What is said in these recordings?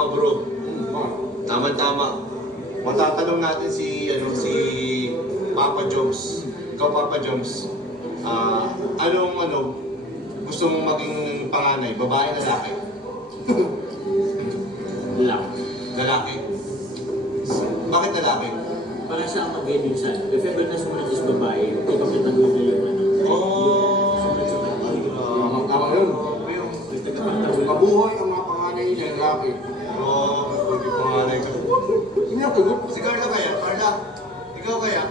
mga bro. Tama-tama. Matatanong natin si Papa Joms. Ikaw, Papa Joms. Anong gusto mong maging panganay? Babae, lalaki? Lalaki. Bakit lalaki? Para siya ang mag-gaming sa if ever na sumunod is babae, ipapalitan mo niya yung ano. Tama yun. Mabuhay ang mga panganay niya, lalaki. Yung panganay ka. Hindi ako tugot. Si Carla kaya? Carla, ikaw kaya?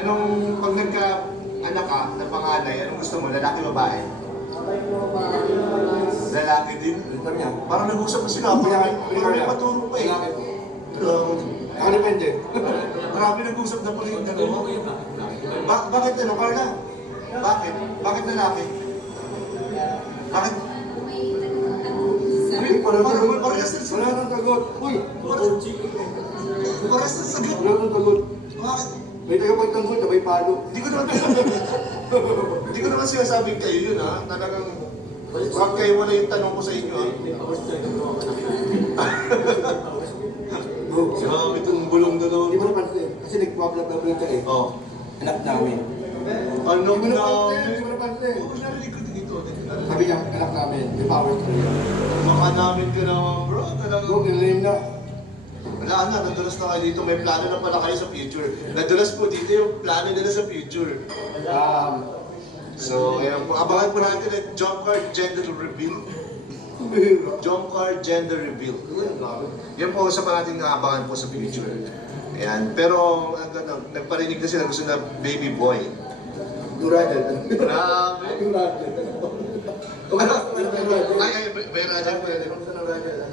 Anong, pag nagka-anak ka na panganay, anong gusto mo? Lalaki, babae? Lalaki din? Sabi niya, Parang nag-usap na sila. Parang may paturo pa eh. lalaki. Nakadepende. Marami nag-usap na pala yung dalawa. Bakit Carla? Bakit? Bakit lalaki? Bakit? Parehas na Wala nang tagot. Uy! Parehas na sagot. Wala nang tagot. Bakit? May tagapagtanggol, sabay palo. Hindi ko naman sinasabing kayo yun ha. Talagang, wag kayo wala yung tanong ko sa inyo ha. Grabe itong bulong na Hindi mo napansin. Kasi nagpa-vlog ka eh. Oh. Anak namin. Ano Hindi mo na? napansin. Hindi mo napansin. Oo, narinig ko dito. Sabi niya, anak namin. May power ka rin. Maka namin ka naman bro. Talagang, Bro, kinilim na. wala na, nadulas na kayo dito. May plano na pala kayo sa future. Nadulas po dito yung plano nila sa future. So, ayan po. Abangan po natin ang jump card gender reveal. Jump card gender reveal. Yan po sa pa natin naabangan po sa future. Ayan. Pero, nagparinig na sila gusto na baby boy. Durajan. Grabe. Durajan. Ay, may radyo.